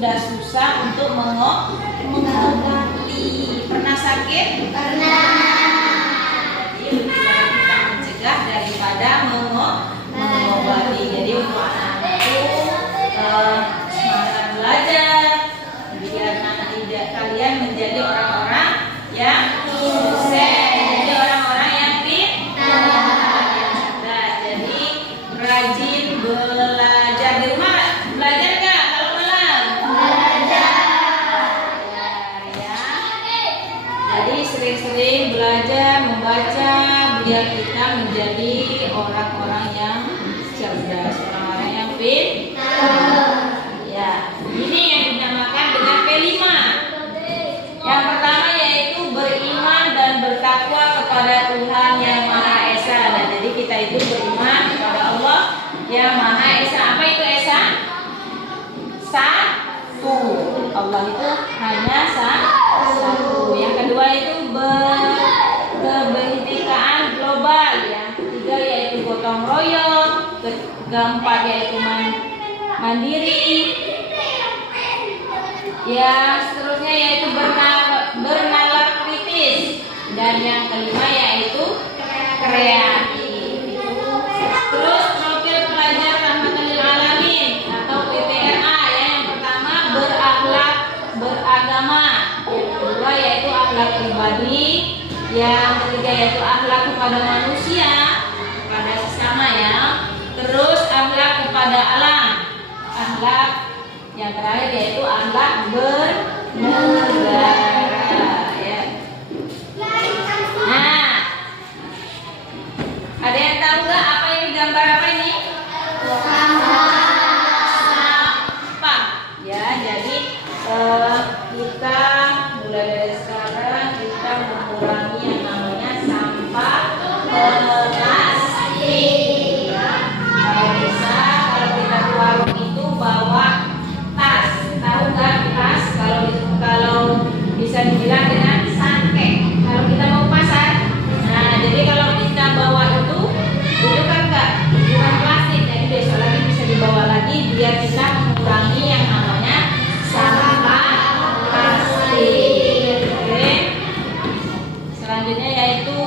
sudah susah untuk mengobati. Pernah sakit? Pernah. Jadi lebih baik kita mencegah daripada mengobati. Jadi untuk anak-anak itu semangat belajar, biar nanti kalian menjadi orang-orang yang sukses, jadi orang-orang yang pintar, yang cerdas. Jadi rajin belajar. Di rumah belajar nggak kalau malam? Belajar. Ya. Jadi sering-sering belajar membaca biar kita menjadi orang-orang yang cerdas, orang-orang yang pintar. Ya, ini yang dinamakan dengan P5. Yang pertama yaitu beriman dan bertakwa kepada Tuhan Yang Maha Esa. Nah, jadi kita itu beriman kepada Allah Yang Maha Esa. Apa itu Esa? Satu. Allah itu hanya satu. Yang kedua itu kebenekaan global. Yang ketiga yaitu gotong royong. Keempat yaitu mandiri. Ya, seterusnya yaitu bernalar kritis. Dan yang kelima yaitu kreatif. Terus profil pelajar rahmatan lil alamin atau PPRA ya. Yang pertama beragama. Yang kedua yaitu akhlak pribadi. Yang ketiga yaitu akhlak kepada manusia, kepada sesama ya. Terus akhlak kepada alam. Akhlak yang terakhir yaitu akhlak bernegara ya. Nah, ada yang tahu nggak apa ini gambar apa ini? Sampah ya. Jadi kita mulai dari sekarang kita mengurangi yang namanya sampah plastik ya. Kalau bisa kalau kita ke warung itu bawa tas. Tahu nggak tas? Kalau bisa dibilang dengan sangke. Kalau kita mau ke pasar, nah jadi kalau kita bawa itu kan nggak bukan plastik. Jadi besok lagi bisa dibawa lagi biar kita mengurangi yang namanya sampah plastik. Oke. Selanjutnya yaitu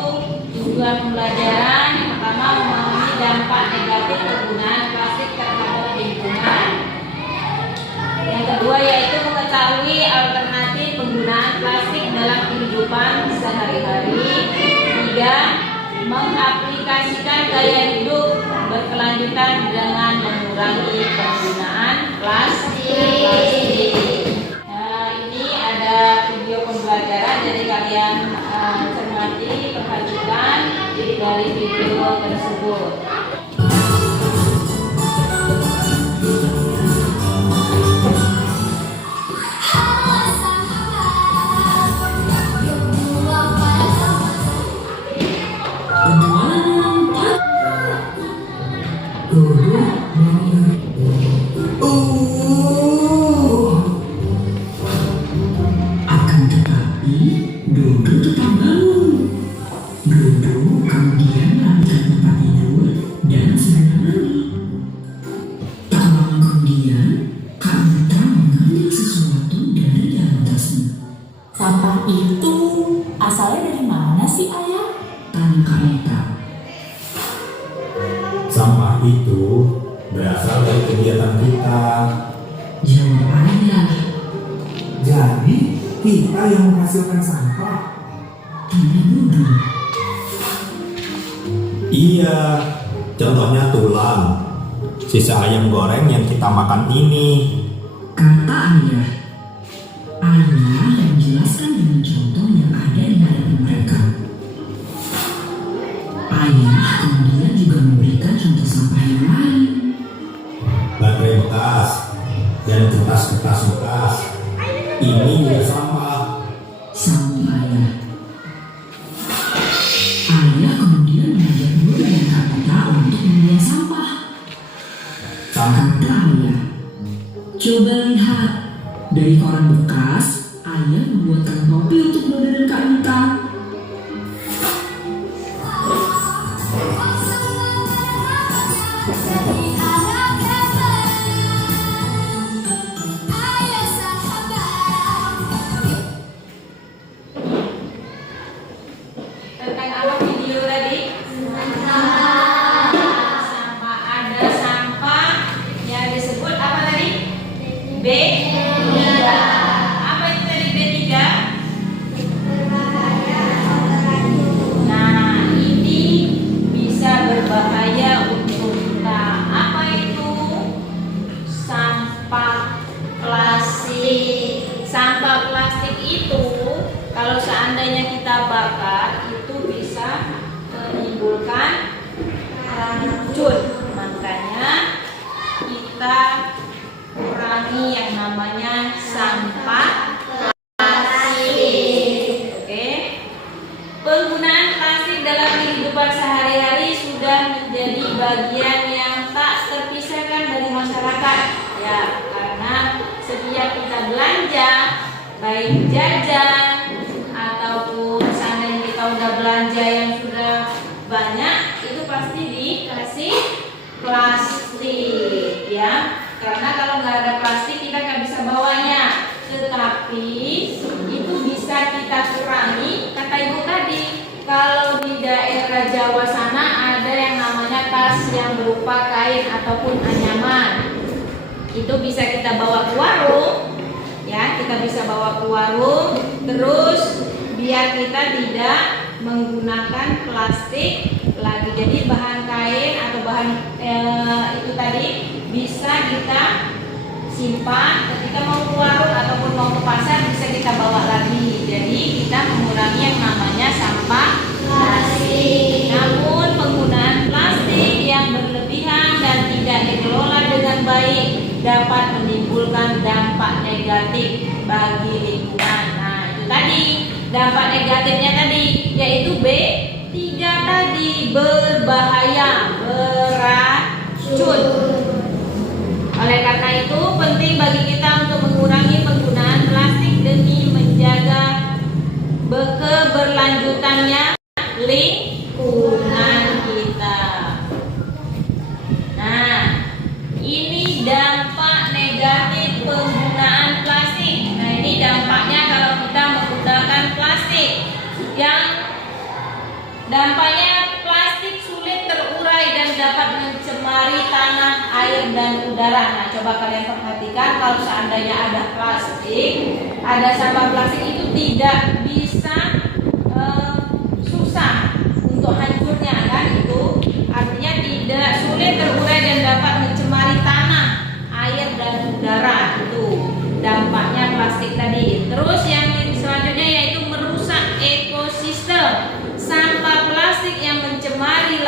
tujuan pembelajaran. Yang pertama memahami dampak negatif penggunaan plastik terhadap lingkungan. Yang kedua yaitu mengetahui alternatif penggunaan plastik dalam kehidupan sehari-hari. Tiga, mengaplikasikan gaya hidup berkelanjutan dengan mengurangi penggunaan plastik. Nah, ini ada video pembelajaran, jadi kalian cermati, perhatikan dari video tersebut. Akan tetapi Dodo tetap bangun. Dodo kemudian melanjutkan tempat tidur dan segera mandi. Tak lama kemudian Kak Mita mengambil sesuatu dari dalam tasnya. Sampah itu asalnya dari mana sih ayah? Tanya Kak Mita. Sampah itu berasal dari kegiatan kita. Jawab ayah. Jadi kita yang menghasilkan sampah. Tanya Dodo. Iya, contohnya tulang, sisa ayam goreng yang kita makan ini. Kata ayah. Ayah menjelaskan dengan contoh yang ada di hadapan mereka. Ayah kemudian juga memberikan contoh sampah yang lain. Baterai bekas dan kertas-kertas bekas. Ini juga sampah. Sambung ayah. Ayah kemudian mengajak Dodo dan Kak Mita untuk membuang sampah. Kata ayah, coba lihat, dari koran bekas, ayah membuatkan topi untuk Dodo dan Kak Mita. kita kurangi yang namanya sampah plastik. Oke. Penggunaan plastik dalam kehidupan sehari-hari sudah menjadi bagian yang tak terpisahkan dari masyarakat. Ya, karena setiap kita belanja, baik jajan ataupun seandainya kita udah belanja yang sudah banyak, itu pasti dikasih plastik, ya. Karena kalau nggak ada plastik kita nggak bisa bawanya. Tetapi itu bisa kita kurangi. Kata ibu tadi, kalau di daerah Jawa sana ada yang namanya tas yang berupa kain ataupun anyaman. Itu bisa kita bawa ke warung, ya, kita bisa bawa ke warung. Terus biar kita tidak menggunakan plastik lagi. Jadi bahan kain atau bahan itu tadi bisa kita simpan ketika mau ke warung ataupun mau ke pasar, bisa kita bawa lagi. Jadi kita mengurangi yang namanya sampah plastik. Namun penggunaan plastik yang berlebihan dan tidak dikelola dengan baik dapat menimbulkan dampak negatif bagi lingkungan. Nah, itu tadi dampak negatifnya tadi, yaitu B3 tadi, berbahaya, beracun. Oleh karena itu penting bagi kita untuk mengurangi penggunaan plastik demi menjaga keberlanjutannya lingkungan kita. Nah, ini dampak negatif penggunaan plastik. Nah, ini dampaknya kalau kita menggunakan plastik. Yang dampaknya, plastik sulit terurai dan dapat mencemari tanah, air, dan udara. Nah, coba kalian perhatikan, kalau seandainya ada plastik, ada sampah plastik, itu tidak bisa susah untuk hancurnya, kan? Itu artinya tidak sulit terurai dan dapat mencemari tanah, air, dan udara. Itu dampaknya plastik tadi. Terus yang selanjutnya yaitu merusak ekosistem. Sampah plastik yang mencemari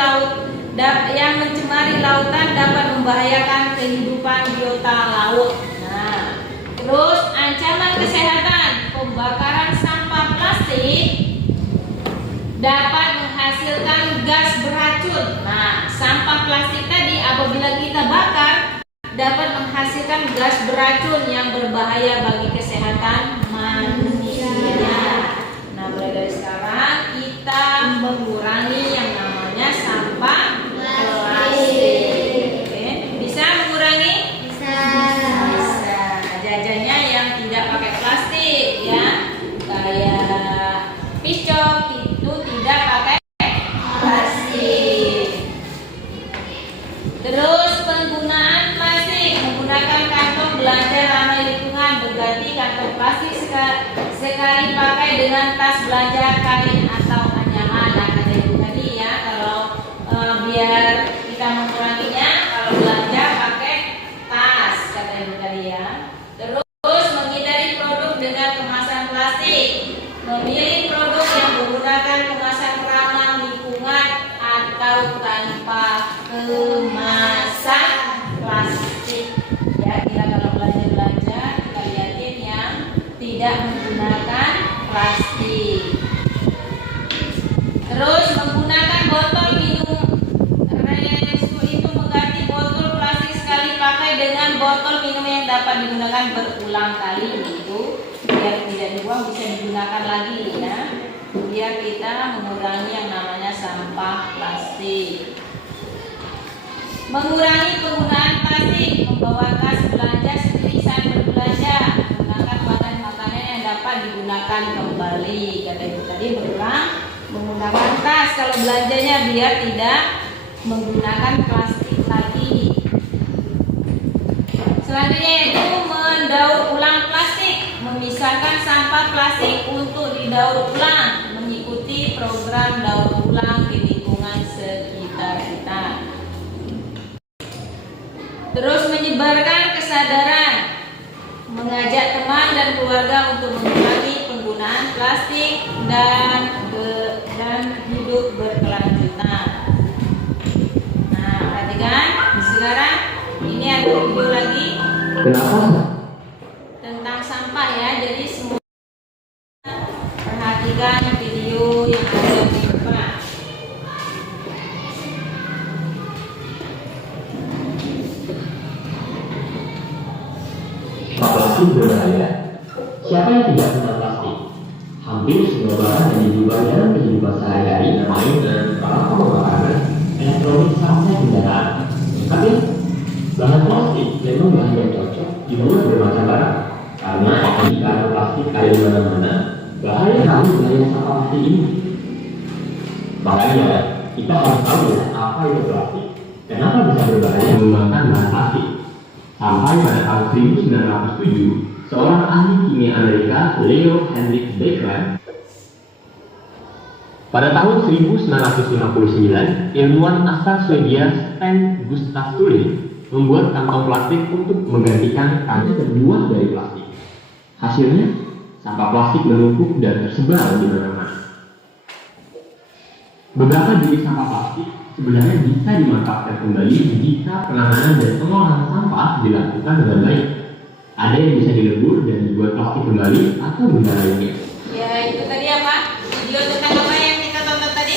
lautan dapat membahayakan kehidupan biota laut. Nah, terus ancaman kesehatan, pembakaran sampah plastik dapat menghasilkan gas beracun. Nah, sampah plastik tadi apabila kita bakar dapat menghasilkan gas beracun yang berbahaya bagi kesehatan manusia. Nah, mulai dari sekarang kita mengurangi yang namanya sampah plastik. Oke, bisa mengurangi? Bisa. Jajannya yang tidak pakai plastik, ya, kayak piscok itu tidak pakai plastik. Terus penggunaan plastik, menggunakan kantong belanja ramah lingkungan, berganti kantong plastik sekali pakai dengan tas belanja kain atau anyaman. Nah, kata ibu tadi, ya, kalau biar kita menguranginya, kalau belanja pakai tas, kata ibu tadi, ya. Terus menghindari produk dengan kemasan plastik, memilih produk yang menggunakan kemasan ramah lingkungan atau tanpa kemasan plastik. Ya, kita kalau belanja kita lihatin yang tidak menggunakan plastik. Terus menggunakan botol minum resu itu mengganti botol plastik sekali pakai dengan botol minum yang dapat digunakan berulang kali. Itu biar tidak dibuang, bisa digunakan lagi, ya. Biar kita mengurangi yang namanya sampah plastik. Mengurangi penggunaan plastik, membawa tas belanja sendiri saat berbelanja, menggunakan bahan makanan yang dapat digunakan kembali. Kata ibu tadi, berulang menggunakan tas kalau belanjanya biar tidak menggunakan plastik lagi. Selanjutnya yaitu mendaur ulang plastik, memisahkan sampah plastik untuk didaur ulang, mengikuti program daur ulang di lingkungan sekitar kita. Terus menyebarkan kesadaran, mengajak teman dan keluarga untuk mengurangi penggunaan plastik dan hidup berkelanjutan. Nah, perhatikan sekarang ini ada video lagi Kenapa? tentang sampah ya. Jadi semua perhatikan video yang ada di depan. Plastik berbahaya. Siapa yang tidak kenal plastik? Hampir semua barang yang dijual dalam kehidupan sehari-hari, mainan, peralatan makanan, elektronik sampai kendaraan. Tapi bahan plastik memang bahan yang cocok dibuat bermacam barang. Karena jika plastik ada di mana-mana, bahaya kali bahaya sampah plastik ini. Makanya kita harus tahu apa itu plastik, kenapa bisa berbahaya menggunakan bahan plastik. Sampai pada tahun 1907, seorang ahli kimia Amerika, Leo Henrik Beckman. Pada tahun 1959, ilmuwan asal Swedia Sten Gustaf Thulin membuat kantong plastik untuk menggantikan kantong terbuat dari plastik. Hasilnya, sampah plastik menumpuk dan tersebar di mana-mana. Beberapa jenis sampah plastik sebenarnya bisa dimanfaatkan kembali jika penanganan dan pengolahan sampah dilakukan dengan baik. Ada yang bisa dilebur dan dibuat plastik kembali atau benda lainnya. Ya, itu tadi apa? Video tentang apa yang kita tonton tadi?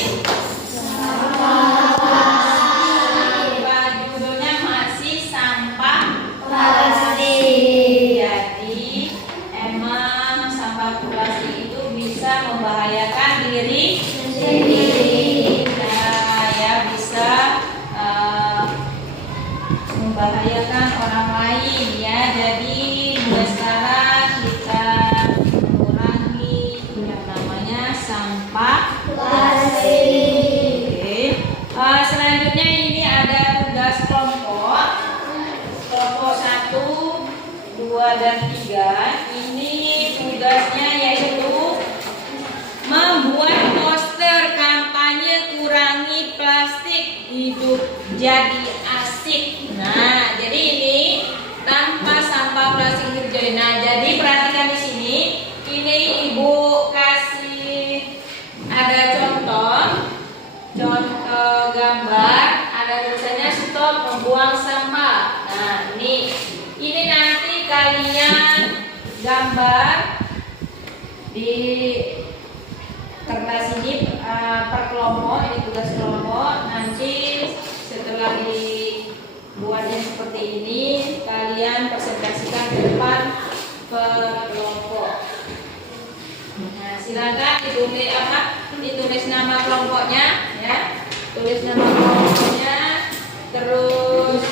Judulnya masih sampah plastik. Jadi emang sampah plastik itu bisa membahayakan diri sendiri. Nah, ya bisa membahayakan orang lain ya. Jadi mulai sekarang kita mengurangi yang namanya sampah plastik. Oke. Selanjutnya ini ada tugas kelompok 1, 2, dan 3. Ini tugasnya yaitu membuat poster kampanye kurangi plastik, hidup jadi asik. Nah, jadi ini tanpa sampah plastik hidup jadi. Nah, jadi perhatikan di sini. Ini Ibu kasih ada contoh gambar, ada tulisannya stop membuang sampah. Nah, ini nanti kalian gambar di kertas ini per kelompok. Ini tugas kelompok. Nanti setelah dibuatnya seperti ini, kalian presentasikan ke depan per kelompok. Nah, silakan ditulis nama kelompoknya ya. Tulis nama kelompoknya, terus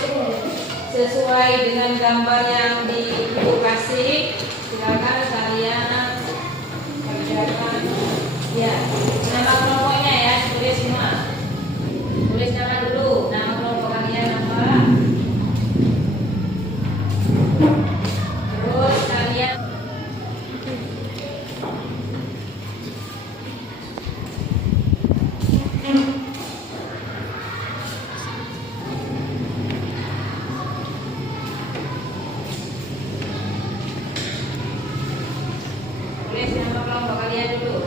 sesuai dengan gambar yang Ibu kasih. Silakan kalian kerjakan ya. Nama kelompoknya ya, tulis semua. Tulis nama dulu, nama kelompok kalian apa. Terus kalian tulis nama kelompok kalian dulu.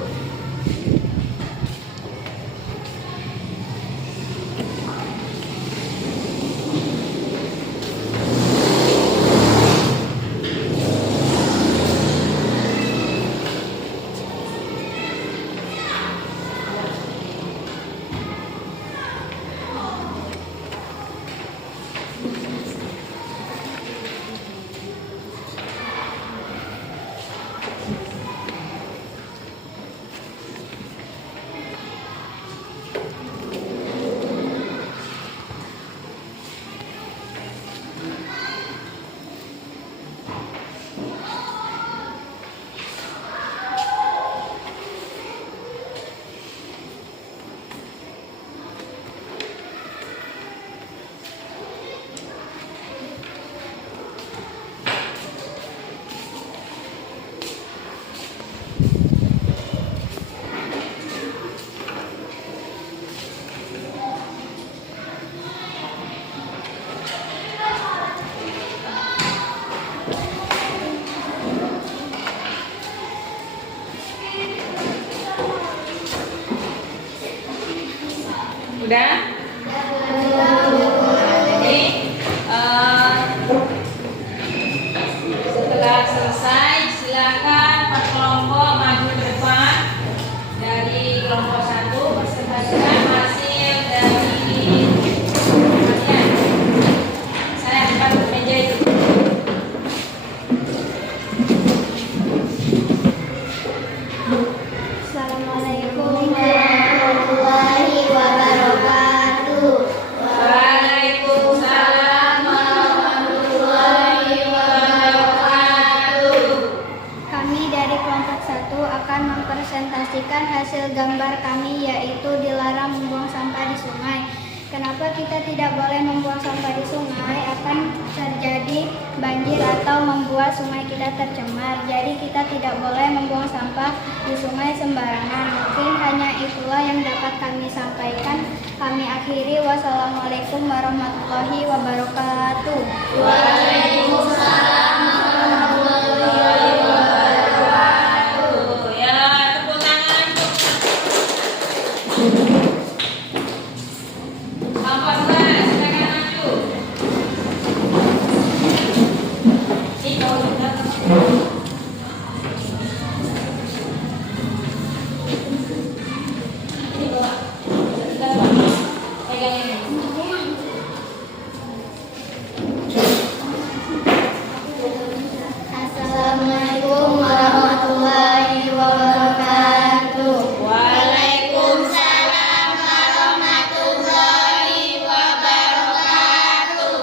Udah? Nah, jadi gambar kami, yaitu dilarang membuang sampah di sungai. Kenapa kita tidak boleh membuang sampah di sungai? Akan terjadi banjir atau membuat sungai kita tercemar. Jadi kita tidak boleh membuang sampah di sungai sembarangan. Mungkin hanya itulah yang dapat kami sampaikan. Kami akhiri. Wassalamualaikum warahmatullahi wabarakatuh. Waalaikumsalam warahmatullahi wabarakatuh. Ya, tepuk tangan untuk 14, silakan maju. Ini kau sudah ini bawa. Pegang ini. Assalamualaikum warahmatullahi wabarakatuh. Waalaikumsalam warahmatullahi wabarakatuh.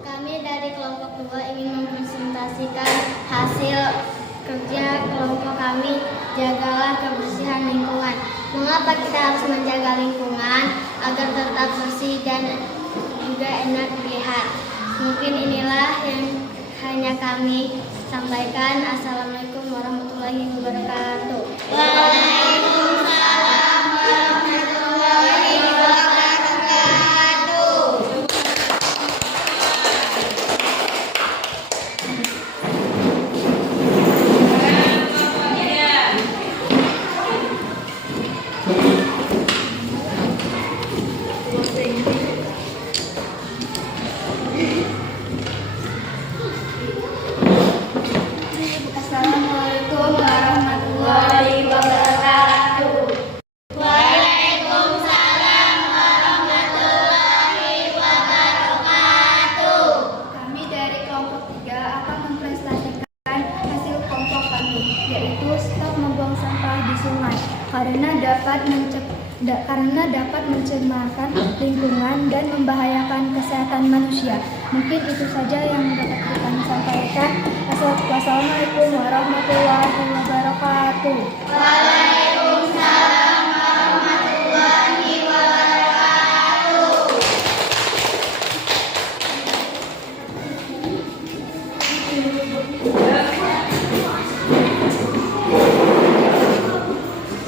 Kami dari kelompok 2 ingin mempresentasikan hasil kerja kelompok kami, jagalah kebersihan lingkungan. Mengapa kita harus menjaga lingkungan agar tetap bersih dan juga enak dilihat? Mungkin inilah yang hanya kami sampaikan. Assalamualaikum warahmatullahi wabarakatuh. Waalaikumsalam warahmatullahi wabarakatuh. Sekarang kelompok 3. Assalamualaikum warahmatullahi wabarakatuh. Waalaikumsalam warahmatullahi wabarakatuh. Kami dari kelompok 3 akan mempresentasikan hasil kelompok kami, yaitu stop membuang sampah di sungai karena dapat mencemarkan lingkungan dan membahayakan kesehatan manusia. Mungkin itu saja yang dapat kami sampaikan. Wassalamualaikum warahmatullahi wabarakatuh. Waalaikumsalam warahmatullahi wabarakatuh.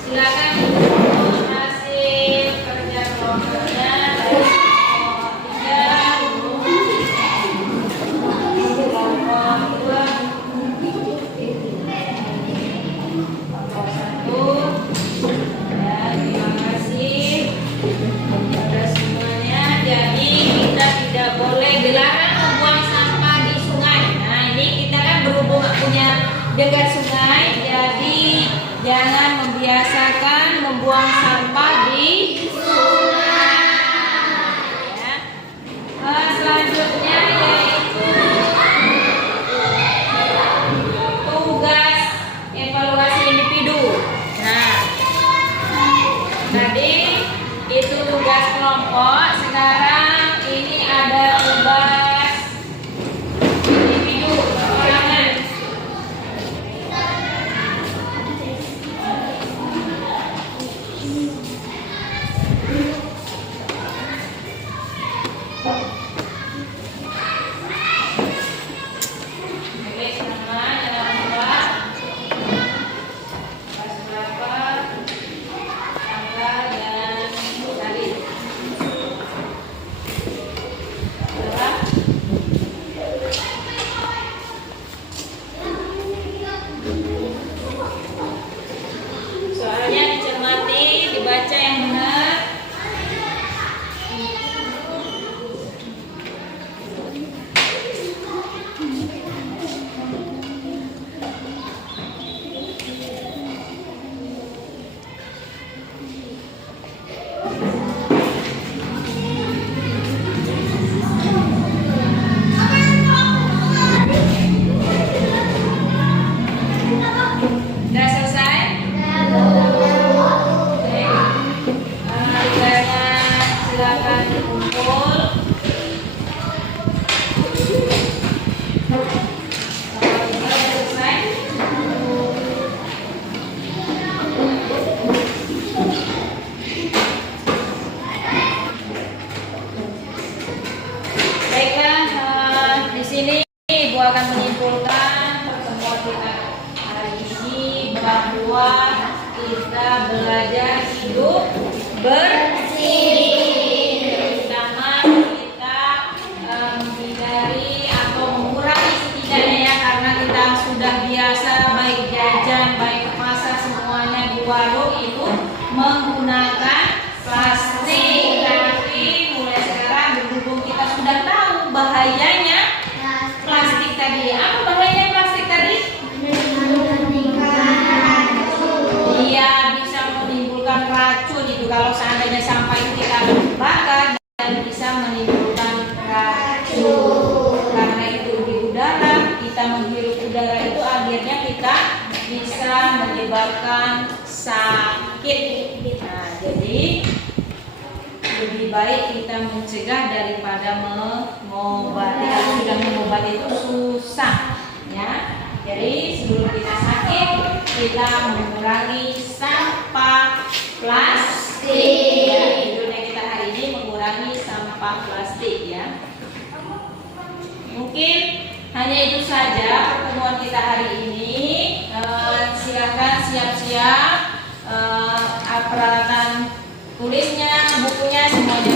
Silakan hasil kerja kelompoknya dari kelompok 3, ya, terima kasih kepada semuanya. Jadi kita tidak boleh dilarang membuang sampah di sungai. Nah, ini kita kan berhubung punya dekat sungai, jadi jangan membiasakan membuang sampah di sungai. Ya. Selanjutnya yaitu tugas evaluasi individu. Nah, tadi itu tugas kelompok. Sekarang ini ada tugas individu perorangan. Tulis nama, jangan lupa kelas berapa, tanggal dan hari. akan menyimpulkan pertemuan kita hari ini bahwa kita belajar hidup bersih, terutama kita menghindari atau mengurangi setidaknya ya, karena kita sudah biasa baik jajan baik ke pasar semuanya di warung itu menggunakan plastik. Tapi mulai sekarang berhubung kita sudah tahu bahayanya plastik tadi. Apa bahayanya plastik tadi? Iya, bisa menimbulkan racun itu kalau seandainya sampah itu kita bakar dan bisa menimbulkan racun. Karena itu di udara, kita menghirup udara itu akhirnya kita bisa menyebabkan sakit. Nah, jadi lebih baik kita mencegah daripada mengobati. Kalau sudah mengobati itu susah, ya. Jadi sebelum kita sakit, kita mengurangi sampah plastik. Ya, judulnya kita hari ini mengurangi sampah plastik, ya. Mungkin hanya itu saja pertemuan kita hari ini. Silakan siap-siap peralatan tulisnya, bukunya semuanya